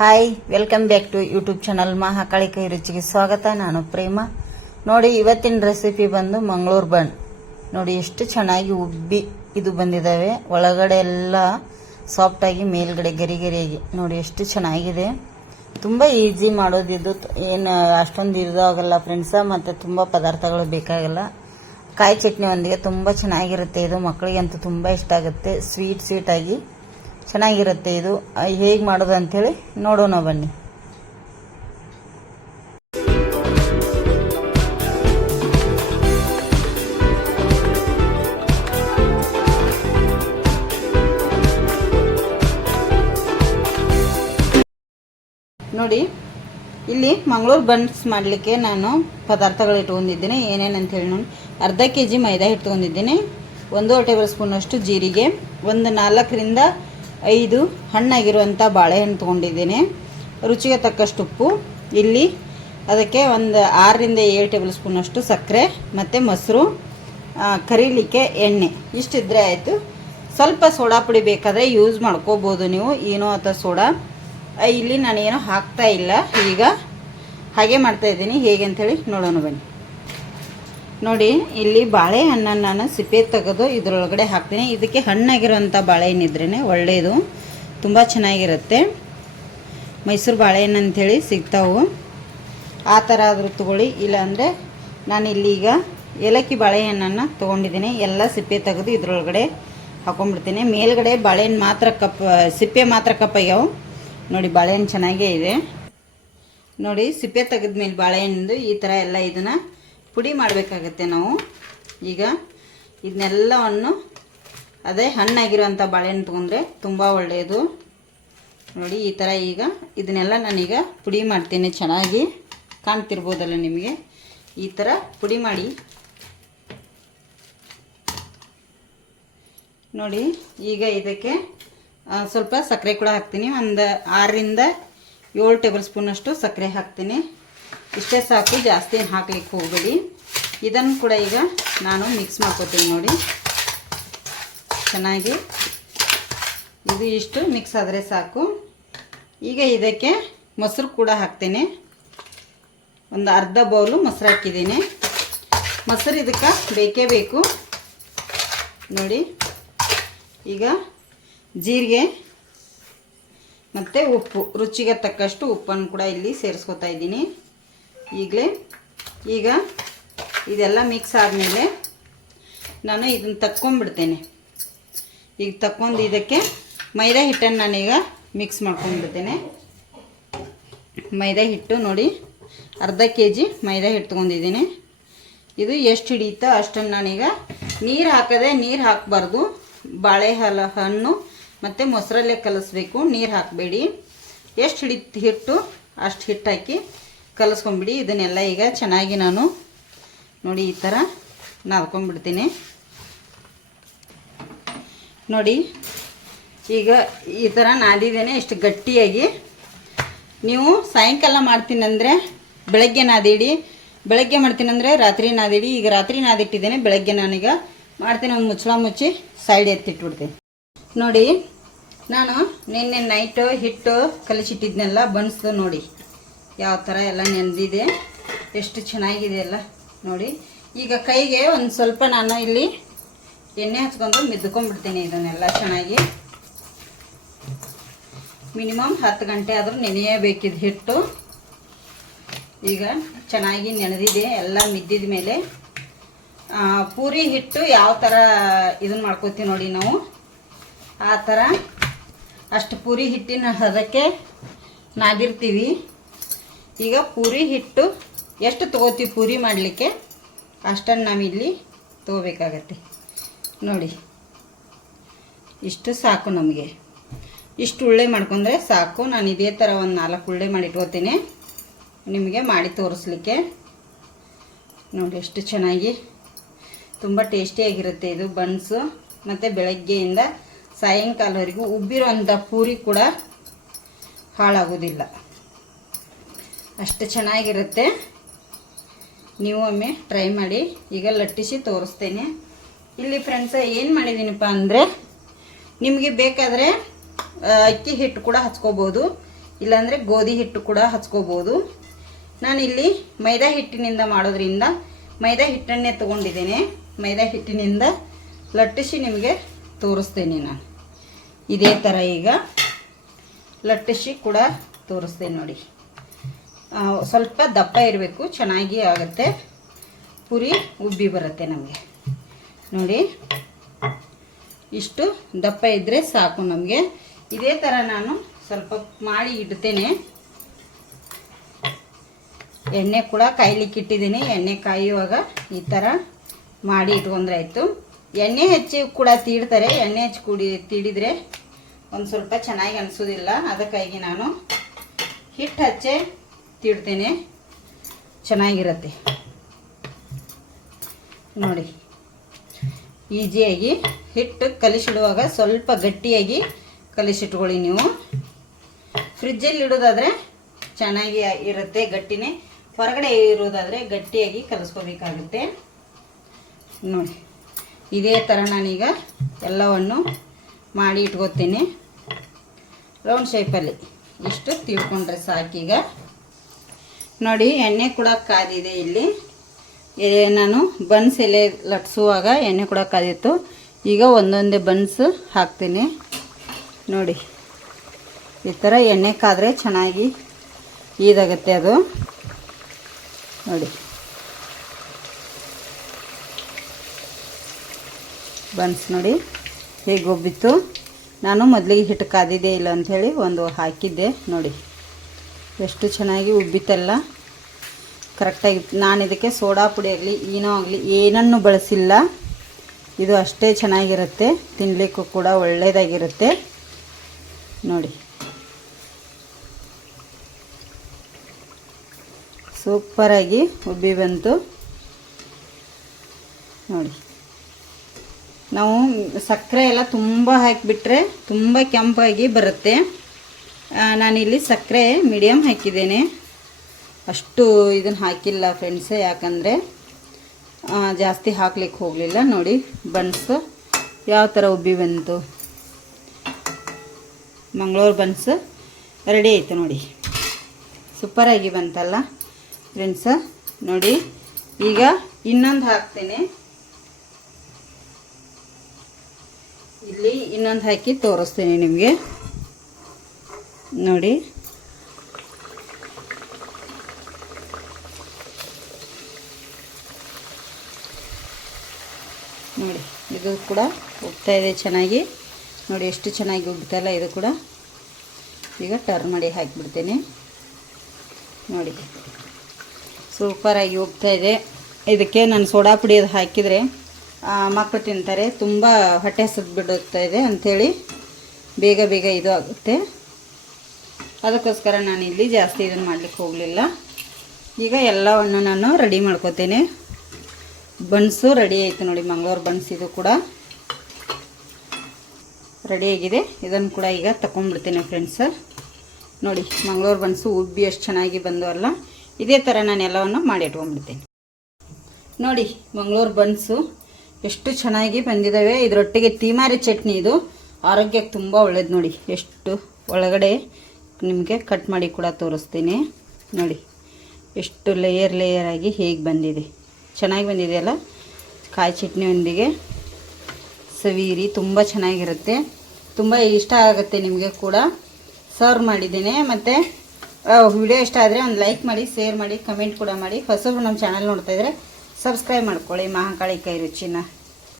Hi, welcome back to YouTube channel Mahakali ಕೈ ರುಚಿಗೆ ಸ್ವಾಗತ. ನಾನು ಪ್ರೇಮ. ನೋಡಿ, ಇವತ್ತಿನ ರೆಸಿಪಿ ಬಂದು ಮಂಗಳೂರು ಬನ್. ನೋಡಿ ಎಷ್ಟು ಚೆನ್ನಾಗಿ ಉಬ್ಬಿ ಇದು ಬಂದಿದ್ದಾವೆ. ಒಳಗಡೆ ಎಲ್ಲ ಸಾಫ್ಟ್ ಆಗಿ, ಮೇಲ್ಗಡೆ ಗರಿ ಗರಿಯಾಗಿ. ನೋಡಿ ಎಷ್ಟು ಚೆನ್ನಾಗಿದೆ. ತುಂಬ ಈಸಿ ಮಾಡೋದಿದ್ದು, ಏನು ಅಷ್ಟೊಂದು ಇದಾಗಲ್ಲ ಫ್ರೆಂಡ್ಸ. ಮತ್ತು ತುಂಬ ಪದಾರ್ಥಗಳು ಬೇಕಾಗಲ್ಲ. ಕಾಯಿ ಚಟ್ನಿ ಒಂದಿಗೆ ತುಂಬ ಚೆನ್ನಾಗಿರುತ್ತೆ ಇದು. ಮಕ್ಕಳಿಗಂತೂ ತುಂಬ ಇಷ್ಟ ಆಗುತ್ತೆ. ಸ್ವೀಟ್ ಆಗಿ ಚೆನ್ನಾಗಿರುತ್ತೆ ಇದು. ಹೇಗೆ ಮಾಡೋದು ಅಂಥೇಳಿ ನೋಡೋಣ ಬನ್ನಿ. ನೋಡಿ, ಇಲ್ಲಿ ಮಂಗಳೂರು ಬನ್ಸ್ ಮಾಡಲಿಕ್ಕೆ ನಾನು ಪದಾರ್ಥಗಳು ಇಟ್ಕೊಂಡಿದ್ದೀನಿ. ಏನೇನಂತ ಹೇಳಿ ನೋಡಿ, ಅರ್ಧ kg ಮೈದಾ ಹಿಟ್ಟು ತೊಗೊಂಡಿದ್ದೀನಿ, 1 ಟೇಬಲ್ ಸ್ಪೂನಷ್ಟು ಜೀರಿಗೆ, ಒಂದು 4ರಿಂದ 5 ಹಣ್ಣಾಗಿರುವಂಥ ಬಾಳೆಹಣ್ಣು ತೊಗೊಂಡಿದ್ದೀನಿ, ರುಚಿಗೆ ತಕ್ಕಷ್ಟು ಉಪ್ಪು, ಇಲ್ಲಿ ಅದಕ್ಕೆ ಒಂದು 6ರಿಂದ 7 ಟೇಬಲ್ ಸ್ಪೂನಷ್ಟು ಸಕ್ಕರೆ ಮತ್ತು ಮೊಸರು, ಕರಿಲಿಕ್ಕೆ ಎಣ್ಣೆ. ಇಷ್ಟಿದ್ರೆ ಆಯಿತು. ಸ್ವಲ್ಪ ಸೋಡಾ ಪುಡಿ ಬೇಕಾದರೆ ಯೂಸ್ ಮಾಡ್ಕೋಬೋದು ನೀವು, ಏನೋ ಅಥವಾ ಸೋಡಾ. ಇಲ್ಲಿ ನಾನೇನೋ ಹಾಕ್ತಾ ಇಲ್ಲ, ಈಗ ಹಾಗೆ ಮಾಡ್ತಾಯಿದ್ದೀನಿ. ಹೇಗೆ ಅಂಥೇಳಿ ನೋಡೋಣ ಬನ್ನಿ. ನೋಡಿ, ಇಲ್ಲಿ ಬಾಳೆಹಣ್ಣನ್ನು ನಾನು ಸಿಪ್ಪೆ ತೆಗೆದು ಇದರೊಳಗಡೆ ಹಾಕ್ತೀನಿ. ಇದಕ್ಕೆ ಹಣ್ಣಾಗಿರೋಂಥ ಬಾಳೆಹಣ್ಣಿದ್ರೇ ಒಳ್ಳೆಯದು, ತುಂಬ ಚೆನ್ನಾಗಿರುತ್ತೆ. ಮೈಸೂರು ಬಾಳೆಹಣ್ಣು ಅಂಥೇಳಿ ಸಿಗ್ತಾವೆ, ಆ ಥರ ಆದರೂ ತೊಗೊಳ್ಳಿ. ಇಲ್ಲಾಂದರೆ ನಾನು ಇಲ್ಲೀಗ ಏಲಕ್ಕಿ ಬಾಳೆಹಣ್ಣನ್ನು ತೊಗೊಂಡಿದ್ದೀನಿ. ಎಲ್ಲ ಸಿಪ್ಪೆ ತೆಗೆದು ಇದರೊಳಗಡೆ ಹಾಕೊಂಡ್ಬಿಡ್ತೀನಿ. ಮೇಲ್ಗಡೆ ಬಾಳೆಹಣ್ಣು ಮಾತ್ರ ಸಿಪ್ಪೆ ಮಾತ್ರ ಕಪ್ಪಾಗ್ಯಾವು. ನೋಡಿ, ಬಾಳೆಹಣ್ಣು ಚೆನ್ನಾಗೇ ಇದೆ. ನೋಡಿ, ಸಿಪ್ಪೆ ತೆಗೆದ್ಮೇಲೆ ಬಾಳೆಹಣ್ಣು ಈ ಥರ ಎಲ್ಲ ಇದನ್ನು ಪುಡಿ ಮಾಡಬೇಕಾಗತ್ತೆ ನಾವು. ಈಗ ಇದನ್ನೆಲ್ಲವನ್ನು ಅದೇ ಹಣ್ಣಾಗಿರೋಂಥ ಬಾಳೆಹಣ್ಣು ತೊಗೊಂಡ್ರೆ ತುಂಬ ಒಳ್ಳೆಯದು. ನೋಡಿ, ಈ ಥರ ಈಗ ಇದನ್ನೆಲ್ಲ ನಾನೀಗ ಪುಡಿ ಮಾಡ್ತೀನಿ. ಚೆನ್ನಾಗಿ ಕಾಣ್ತಿರ್ಬೋದಲ್ಲ ನಿಮಗೆ. ಈ ಥರ ಪುಡಿ ಮಾಡಿ. ನೋಡಿ, ಈಗ ಇದಕ್ಕೆ ಸ್ವಲ್ಪ ಸಕ್ಕರೆ ಕೂಡ ಹಾಕ್ತೀನಿ. ಒಂದು 6ರಿಂದ 7 ಟೇಬಲ್ ಸ್ಪೂನಷ್ಟು ಸಕ್ಕರೆ ಹಾಕ್ತೀನಿ. ಇಷ್ಟೇ ಸಾಕು, ಜಾಸ್ತಿ ಹಾಕ್ಲಿಕ್ಕೆ ಹೋಗಬೇಡಿ. ಇದನ್ನು ಕೂಡ ಈಗ ನಾನು ಮಿಕ್ಸ್ ಮಾಡ್ಕೊತೀನಿ. ನೋಡಿ, ಚೆನ್ನಾಗಿ ಇದು ಇಷ್ಟು ಮಿಕ್ಸ್ ಆದರೆ ಸಾಕು. ಈಗ ಇದಕ್ಕೆ ಮೊಸರು ಕೂಡ ಹಾಕ್ತೇನೆ. ಒಂದು ಅರ್ಧ ಬೌಲು ಮೊಸರು ಹಾಕಿದ್ದೀನಿ. ಮೊಸರು ಇದಕ್ಕೆ ಬೇಕೇ ಬೇಕು. ನೋಡಿ, ಈಗ ಜೀರಿಗೆ ಮತ್ತು ಉಪ್ಪು, ರುಚಿಗೆ ತಕ್ಕಷ್ಟು ಉಪ್ಪನ್ನು ಕೂಡ ಇಲ್ಲಿ ಸೇರಿಸ್ಕೊತಾ ಇದ್ದೀನಿ ಈಗಲೇ. ಈಗ ಇದೆಲ್ಲ ಮಿಕ್ಸ್ ಆದಮೇಲೆ ನಾನು ಇದನ್ನು ತಕ್ಕೊಂಡ್ಬಿಡ್ತೇನೆ. ಈಗ ತಕ್ಕೊಂಡು ಇದಕ್ಕೆ ಮೈದಾ ಹಿಟ್ಟನ್ನು ನಾನೀಗ ಮಿಕ್ಸ್ ಮಾಡ್ಕೊಂಡ್ಬಿಡ್ತೇನೆ. ಮೈದಾ ಹಿಟ್ಟು ನೋಡಿ, ಅರ್ಧ kg ಮೈದಾ ಹಿಟ್ಟು ತೊಗೊಂಡಿದ್ದೀನಿ. ಇದು ಎಷ್ಟು ಹಿಡಿಯುತ್ತೋ ಅಷ್ಟನ್ನು ನಾನೀಗ ನೀರು ಹಾಕದೆ, ನೀರು ಹಾಕಬಾರ್ದು. ಹಣ್ಣು ಮತ್ತು ಮೊಸರಲ್ಲೇ ಕಲಿಸ್ಬೇಕು, ನೀರು ಹಾಕಬೇಡಿ. ಎಷ್ಟು ಹಿಡಿತು ಹಿಟ್ಟು ಅಷ್ಟು ಹಿಟ್ಟು ಹಾಕಿ ಕಲಿಸ್ಕೊಂಬಿಡಿ. ಇದನ್ನೆಲ್ಲ ಈಗ ಚೆನ್ನಾಗಿ ನಾನು ನೋಡಿ ಈ ಥರ ನಾದ್ಕೊಂಡ್ಬಿಡ್ತೀನಿ. ನೋಡಿ, ಈಗ ಈ ಥರ ನಾದಿದ್ದೇನೆ ಇಷ್ಟು ಗಟ್ಟಿಯಾಗಿ. ನೀವು ಸಾಯಂಕಾಲ ಮಾಡ್ತೀನಂದರೆ ಬೆಳಗ್ಗೆ ನಾದಿಡಿ, ಬೆಳಗ್ಗೆ ಮಾಡ್ತೀನಂದರೆ ರಾತ್ರಿ ನಾದಿಡಿ. ಈಗ ರಾತ್ರಿ ನಾದಿಟ್ಟಿದ್ದೇನೆ, ಬೆಳಗ್ಗೆ ನಾನೀಗ ಮಾಡ್ತೀನಿ. ಒಂದು ಮುಚ್ಚಳ ಮುಚ್ಚಿ ಸೈಡ್ ಎತ್ತಿಟ್ಬಿಡ್ತೀನಿ. ನೋಡಿ, ನಾನು ನಿನ್ನೆ ನೈಟು ಹಿಟ್ಟು ಕಲಿಸಿಟ್ಟಿದ್ನೆಲ್ಲ ಬನ್ಸ್ದು. ನೋಡಿ ಯಾವ ಥರ ಎಲ್ಲ ನೆನೆದಿದೆ, ಎಷ್ಟು ಚೆನ್ನಾಗಿದೆ ಎಲ್ಲ. ನೋಡಿ, ಈಗ ಕೈಗೆ ಒಂದು ಸ್ವಲ್ಪ ನಾನು ಇಲ್ಲಿ ಎಣ್ಣೆ ಹಚ್ಕೊಂಡು ಮಿದ್ಕೊಂಡ್ಬಿಡ್ತೀನಿ. ಇದನ್ನೆಲ್ಲ ಚೆನ್ನಾಗಿ ಮಿನಿಮಮ್ 10 ಗಂಟೆ ಆದರೂ ನೆನೆಯಬೇಕಿದ್ದು ಹಿಟ್ಟು. ಈಗ ಚೆನ್ನಾಗಿ ನೆನೆದಿದೆ ಎಲ್ಲ. ಮಿದ್ದಿದ ಮೇಲೆ ಪೂರಿ ಹಿಟ್ಟು ಯಾವ ಥರ ಇದನ್ನು ಮಾಡ್ಕೋತೀವಿ ನೋಡಿ ನಾವು, ಆ ಥರ ಅಷ್ಟು ಪೂರಿ ಹಿಟ್ಟಿನ ಹದಕ್ಕೆ ನಾದಿರ್ತೀವಿ. ಈಗ ಪೂರಿ ಹಿಟ್ಟು ಎಷ್ಟು ತೊಗೋತೀವಿ ಪೂರಿ ಮಾಡಲಿಕ್ಕೆ ಅಷ್ಟನ್ನು ನಾವಿಲ್ಲಿ ತೊಗೋಬೇಕಾಗತ್ತೆ. ನೋಡಿ, ಇಷ್ಟು ಸಾಕು ನಮಗೆ. ಇಷ್ಟು ಉಳ್ಳೆ ಮಾಡ್ಕೊಂಡ್ರೆ ಸಾಕು. ನಾನು ಇದೇ ಥರ ಒಂದು 4 ಉಳ್ಳೆ ಮಾಡಿ ಇಟ್ಕೋತೀನಿ ನಿಮಗೆ ಮಾಡಿ ತೋರಿಸ್ಲಿಕ್ಕೆ. ನೋಡಿ ಎಷ್ಟು ಚೆನ್ನಾಗಿ, ತುಂಬ ಟೇಸ್ಟಿಯಾಗಿರುತ್ತೆ ಇದು ಬನ್ಸು. ಮತ್ತು ಬೆಳಗ್ಗೆಯಿಂದ ಸಾಯಂಕಾಲವರೆಗೂ ಉಬ್ಬಿರೋಂಥ ಪೂರಿ ಕೂಡ ಹಾಳಾಗೋದಿಲ್ಲ, ಅಷ್ಟು ಚೆನ್ನಾಗಿರುತ್ತೆ. ನೀವು ಒಮ್ಮೆ ಟ್ರೈ ಮಾಡಿ. ಈಗ ಲಟ್ಟಿಸಿ ತೋರಿಸ್ತೇನೆ. ಇಲ್ಲಿ ಫ್ರೆಂಡ್ಸ ಏನು ಮಾಡಿದ್ದೀನಪ್ಪ ಅಂದರೆ, ನಿಮಗೆ ಬೇಕಾದರೆ ಅಕ್ಕಿ ಹಿಟ್ಟು ಕೂಡ ಹಚ್ಕೋಬೋದು. ಇಲ್ಲಾಂದರೆ ಗೋಧಿ ಹಿಟ್ಟು ಕೂಡ ಹಚ್ಕೋಬೋದು. ನಾನಿಲ್ಲಿ ಮೈದಾ ಹಿಟ್ಟಿನಿಂದ ಮಾಡೋದ್ರಿಂದ ಮೈದಾ ಹಿಟ್ಟನ್ನೇ ತೊಗೊಂಡಿದ್ದೇನೆ. ಮೈದಾ ಹಿಟ್ಟಿನಿಂದ ಲಟ್ಟಿಸಿ ನಿಮಗೆ ತೋರಿಸ್ತೇನೆ ನಾನು. ಇದೇ ಥರ ಈಗ ಲಟ್ಟಿಸಿ ಕೂಡ ತೋರಿಸ್ತೇನೆ ನೋಡಿ. ಸ್ವಲ್ಪ ದಪ್ಪ ಇರಬೇಕು, ಚೆನ್ನಾಗಿ ಆಗುತ್ತೆ, ಪುರಿ ಉಬ್ಬಿ ಬರುತ್ತೆ ನಮಗೆ. ನೋಡಿ ಇಷ್ಟು ದಪ್ಪ ಇದ್ದರೆ ಸಾಕು ನಮಗೆ. ಇದೇ ಥರ ನಾನು ಸ್ವಲ್ಪ ಮಾಡಿ ಇಡ್ತೇನೆ. ಎಣ್ಣೆ ಕೂಡ ಕಾಯ್ಲಿಕ್ಕೆ ಇಟ್ಟಿದ್ದೀನಿ. ಎಣ್ಣೆ ಕಾಯುವಾಗ ಈ ಥರ ಮಾಡಿ ಇಟ್ಕೊಂಡ್ರೆ ಆಯಿತು. ಎಣ್ಣೆ ಹೆಚ್ಚಿ ಕೂಡ ತೀಡ್ತಾರೆ. ಎಣ್ಣೆ ಹೆಚ್ಚಿ ತೀಡಿದರೆ ಒಂದು ಸ್ವಲ್ಪ ಚೆನ್ನಾಗಿ ಅನಿಸೋದಿಲ್ಲ. ಅದಕ್ಕಾಗಿ ನಾನು ಹಿಟ್ಟು ಹಚ್ಚೆ ತೀಡ್ತೇನೆ, ಚೆನ್ನಾಗಿರುತ್ತೆ ನೋಡಿ. ಈಸಿಯಾಗಿ ಹಿಟ್ಟು ಕಲಿಸಿಡುವಾಗ ಸ್ವಲ್ಪ ಗಟ್ಟಿಯಾಗಿ ಕಲಿಸಿಟ್ಕೊಳ್ಳಿ ನೀವು. ಫ್ರಿಜ್ಜಲ್ಲಿ ಇಡೋದಾದರೆ ಚೆನ್ನಾಗಿ ಇರುತ್ತೆ, ಗಟ್ಟಿನೇ. ಹೊರಗಡೆ ಇರೋದಾದರೆ ಗಟ್ಟಿಯಾಗಿ ಕಲಿಸ್ಕೋಬೇಕಾಗುತ್ತೆ ನೋಡಿ. ಇದೇ ಥರ ನಾನೀಗ ಎಲ್ಲವನ್ನು ಮಾಡಿ ಇಟ್ಕೋತೀನಿ. ರೌಂಡ್ ಶೇಪಲ್ಲಿ ಇಷ್ಟು ತೀಡ್ಕೊಂಡ್ರೆ ಸಾಕೀಗ. ನೋಡಿ ಎಣ್ಣೆ ಕೂಡ ಕಾದಿದೆ. ಇಲ್ಲಿ ನಾನು ಬನ್ಸ್ ಎಲೆ ಲಟ್ಸುವಾಗ ಎಣ್ಣೆ ಕೂಡ ಕಾದಿತ್ತು. ಈಗ ಒಂದೊಂದೇ ಬನ್ಸ್ ಹಾಕ್ತೀನಿ ನೋಡಿ. ಈ ಥರ ಎಣ್ಣೆ ಕಾದರೆ ಚೆನ್ನಾಗಿ ಇದಾಗುತ್ತೆ ಅದು ನೋಡಿ. ಬನ್ಸ್ ನೋಡಿ ಹೇಗೆ ಒಬ್ಬಿತ್ತು. ನಾನು ಮೊದಲಿಗೆ ಹಿಟ್ಟು ಕಾದಿದೆ ಇಲ್ಲ ಅಂಥೇಳಿ ಒಂದು ಹಾಕಿದ್ದೆ ನೋಡಿ, ಎಷ್ಟು ಚೆನ್ನಾಗಿ ಉಬ್ಬಿತ್ತಲ್ಲ, ಕರೆಕ್ಟಾಗಿ. ನಾನು ಇದಕ್ಕೆ ಸೋಡಾ ಪುಡಿ ಆಗಲಿ ಏನೋ ಆಗಲಿ ಏನನ್ನು ಬಳಸಿಲ್ಲ. ಇದು ಅಷ್ಟೇ ಚೆನ್ನಾಗಿರುತ್ತೆ, ತಿನ್ನಲಿಕ್ಕೂ ಕೂಡ ಒಳ್ಳೆಯದಾಗಿರುತ್ತೆ ನೋಡಿ. ಸೂಪರಾಗಿ ಉಬ್ಬಿ ಬಂತು ನೋಡಿ. ನಾವು ಸಕ್ಕರೆ ಎಲ್ಲ ತುಂಬ ಹಾಕಿಬಿಟ್ರೆ ತುಂಬ ಕೆಂಪಾಗಿ ಬರುತ್ತೆ. ನಾನಿಲ್ಲಿ ಸಕ್ಕರೆ ಮೀಡಿಯಮ್ ಹಾಕಿದ್ದೇನೆ, ಅಷ್ಟು ಇದನ್ನು ಹಾಕಿಲ್ಲ ಫ್ರೆಂಡ್ಸ್. ಯಾಕಂದರೆ ಜಾಸ್ತಿ ಹಾಕ್ಲಿಕ್ಕೆ ಹೋಗಲಿಲ್ಲ ನೋಡಿ. ಬನ್ಸ್ ಯಾವ ಥರ ಉಬ್ಬಿ ಬಂತು. ಮಂಗಳೂರು ಬನ್ಸ್ ರೆಡಿ ಆಯಿತು ನೋಡಿ. ಸೂಪರಾಗಿ ಬಂತಲ್ಲ ಫ್ರೆಂಡ್ಸ್ ನೋಡಿ. ಈಗ ಇನ್ನೊಂದು ಹಾಕ್ತೇನೆ. ಇಲ್ಲಿ ಇನ್ನೊಂದು ಹಾಕಿ ತೋರಿಸ್ತೀನಿ ನಿಮಗೆ ನೋಡಿ. ನೋಡಿ ಇದು ಕೂಡ ಉಬ್ತಾ ಇದೆ ಚೆನ್ನಾಗಿ ನೋಡಿ. ಎಷ್ಟು ಚೆನ್ನಾಗಿ ಉಬ್ತಲ್ಲ ಇದು ಕೂಡ. ಈಗ ಟರ್ನ್ ಮಾಡಿ ಹಾಕಿಬಿಡ್ತೇನೆ ನೋಡಿ. ಸೂಪರಾಗಿ ಉಬ್ತಾ ಇದೆ. ಇದಕ್ಕೆ ನಾನು ಸೋಡಾ ಪುಡಿ ಅದು ಹಾಕಿದರೆ ಮಕ್ಕಳು ತಿಂತಾರೆ. ತುಂಬ ಹೊಟ್ಟೆ ಹಸಿದು ಬಿಡುತ್ತಾ ಇದೆ ಅಂಥೇಳಿ ಬೇಗ ಬೇಗ ಇದು ಆಗುತ್ತೆ. ಅದಕ್ಕೋಸ್ಕರ ನಾನು ಇಲ್ಲಿ ಜಾಸ್ತಿ ಇದನ್ನು ಮಾಡಲಿಕ್ಕೆ ಹೋಗಲಿಲ್ಲ. ಈಗ ಎಲ್ಲವನ್ನು ನಾನು ರೆಡಿ ಮಾಡ್ಕೋತೇನೆ. ಬನ್ಸು ರೆಡಿ ಆಯಿತು ನೋಡಿ. ಮಂಗಳೂರು ಬನ್ಸ್ ಇದು ಕೂಡ ರೆಡಿಯಾಗಿದೆ. ಇದನ್ನು ಕೂಡ ಈಗ ತಗೊಂಡ್ಬಿಡ್ತೇನೆ ಫ್ರೆಂಡ್ಸ್ ನೋಡಿ. ಮಂಗಳೂರು ಬನ್ಸು ಉಬ್ಬಿ ಎಷ್ಟು ಚೆನ್ನಾಗಿ ಬಂದು ಅಲ್ಲ. ಇದೇ ಥರ ನಾನು ಎಲ್ಲವನ್ನು ಮಾಡಿ ಇಟ್ಕೊಂಡ್ಬಿಡ್ತೇನೆ ನೋಡಿ. ಮಂಗಳೂರು ಬನ್ಸು ಎಷ್ಟು ಚೆನ್ನಾಗಿ ಬಂದಿದ್ದಾವೆ. ಇದರೊಟ್ಟಿಗೆ ತೀಮಾರಿ ಚಟ್ನಿ, ಇದು ಆರೋಗ್ಯಕ್ಕೆ ತುಂಬ ಒಳ್ಳೇದು ನೋಡಿ. ಎಷ್ಟು ಒಳಗಡೆ ನಿಮಗೆ ಕಟ್ ಮಾಡಿ ಕೂಡ ತೋರಿಸ್ತೀನಿ ನೋಡಿ. ಎಷ್ಟು ಲೇಯರ್ ಆಗಿ ಹೇಗೆ ಬಂದಿದೆ, ಚೆನ್ನಾಗಿ ಬಂದಿದೆಯಲ್ಲ. ಕಾಯಿ ಚಟ್ನಿಯೊಂದಿಗೆ ಸವೀರಿ ತುಂಬ ಚೆನ್ನಾಗಿರುತ್ತೆ, ತುಂಬ ಇಷ್ಟ ಆಗುತ್ತೆ ನಿಮಗೆ ಕೂಡ. ಸರ್ವ್ ಮಾಡಿದ್ದೇನೆ. ಮತ್ತು ವಿಡಿಯೋ ಇಷ್ಟ ಆದರೆ ಒಂದು ಲೈಕ್ ಮಾಡಿ, ಶೇರ್ ಮಾಡಿ, ಕಮೆಂಟ್ ಕೂಡ ಮಾಡಿ. ಹೊಸಬ್ರು ನಮ್ಮ ಚಾನಲ್ ನೋಡ್ತಾಯಿದ್ರೆ ಸಬ್ಸ್ಕ್ರೈಬ್ ಮಾಡ್ಕೊಳ್ಳಿ. ಮಹಾಕಾಳಿ ಕೈ ರುಚಿನ.